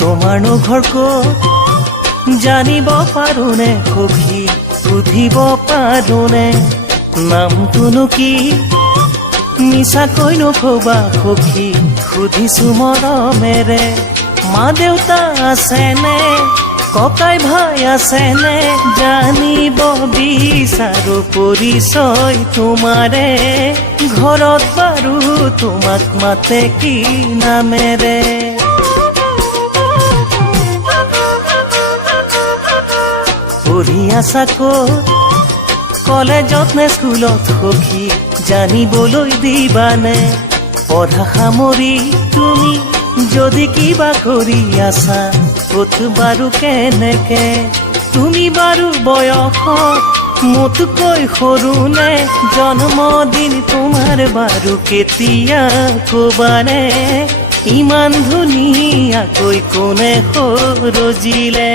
তোমাৰনো ঘৰ ক'ত জানিব পাৰোনে সখী সুধিব পাৰোনে নামটোনো কি মিছাকৈ নকবা সখী সুধিছো মৰমেৰে মা দেউতা আছেনে ককাই ভাই আছেনে জানিব বিচাৰো পৰিচয় তোমাৰে ঘৰত বাৰু তোমাক মাতে কি নামেৰে পঢ়ি আছা ক'ত কলেজত নে স্কুলত সখী জানিবলৈ দিবানে পঢ়া সামৰি তুমি যদি কিবা কৰি আছা ক'ত বাৰু কেনেকে তুমি বাৰু বয়সত মোতকৈ সৰু নে জন্মদিন তোমাৰ বাৰু কেতিয়া ক'বানে ইমান ধুনীয়াকৈ কোনে সৰজিলে